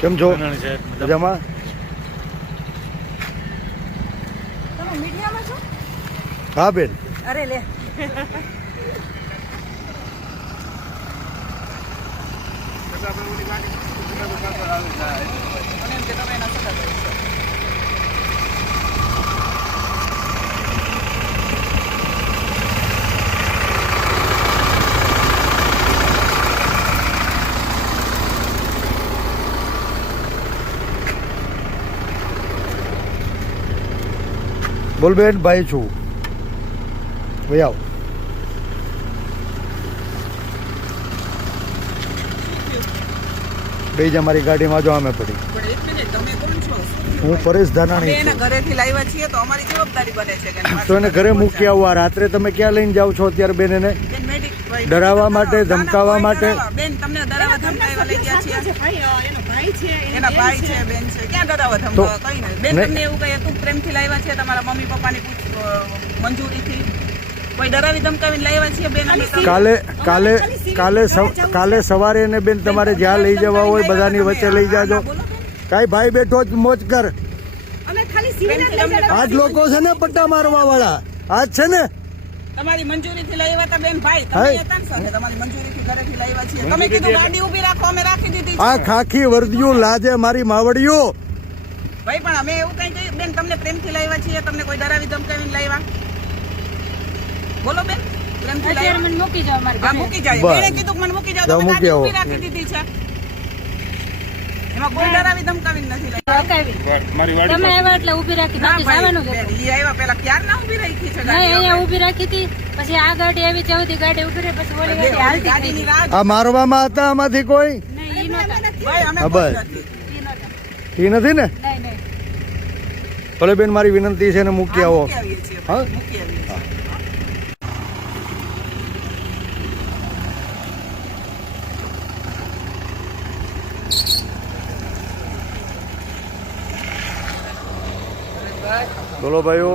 કેમ છો? મજામાં? હા બેન. અરે લે. મને એમ કે તમે એના સગા ભાઈ છો. બોલ બેન ભાઈ છું. ભાઈ આવ. ભાઈ જ અમારી ગાડીમાં જો અમે પડી. હું? પરેશ ધાનાણી એના ઘરેથી લાવ્યા છીએ તો અમારી જવાબદારી બને છે એને તો એને ઘરે મૂકી આવવા રાત્રે તમે ક્યાં લઈને જાઓ છો અત્યારે બેન એને? ડરાવવા માટે, ધમકાવવા માટે? બેન તમને ડરાવવા ધમકાવવા લઈ ગયા છીએ એના ભાઈ છે બેન છે. ક્યાં ડરાવવા ધમકાવવા કઈ નહીં. બેન તમને એવું કહે તું પ્રેમથી લાવ્યા છે? તમારા મમ્મી પપ્પાની પૂછ- મંજૂરીથી? કોઈ ડરાવી ધમકાવીને લાવ્યા છીએ બેન કાલે કાલે કાલે કાલે સવારે ને બેન તમારે જ્યાં લઈ જવા હોય બધાની વચ્ચે લઈ જાજો. કાંઈ ભાઈ બેઠો જ મોજ કર. આજ લોકો છે ને પટ્ટા મારવા વાળા. આજ છે ને તમારી મંજૂરીથી લાવ્યા હતા બેન ભાઈ. તમે હતા ને સાથે તમારી મંજૂરીથી ઘરેથી આવ્યા છીએ. તમે કીધું ગાડી ઊભી રાખો અમે રાખી દીધી આ ખાખી વર્દીઓ લાજે મારી માવડીઓ. ભાઈ પણ અમે એવું કઈ કહ્યું બેન તમને પ્રેમથી લાવ્યા છીએ તમને કોઈ ડરાવી ધમકાવીને લાવ્યા બોલો બેન પ્રેમથી લાવ્યા મને મૂકી જાઓ મારી હા મૂકી જાય બસ. કીધું મને મૂકી જાઓ, તમે ગાડી ઊભી રાખી દીધી છે. એમાં કોઈ ડરાવી ધમકાવી નથી તમે. આવ્યા એટલે ઊભી રાખી ના બાકી જવાનું જ ભાઈ હતું. બેન, ઈ આવ્યા પેલા ક્યાર ના ઊભી રાખી છે અહીંયા ઊભી રાખી હતી પછી આ ગાડી આવી ત્યાં સુધી ગાડી ઊભી રહી પછી ઓલી ગાડી હાલતી આ મારવામાં હતા આમાંથી કોઈ? નહીં ઈ નહોતા. ભાઈ અમે હા, કોઈ બસ. એ નથી ને? નહીં નહીં. ભલે બેન મારી વિનંતી છે ને મૂકી હા, આવો. હા? ભાઈ, મૂકી આવીએ છીએ. બોલો ભાઈઓ.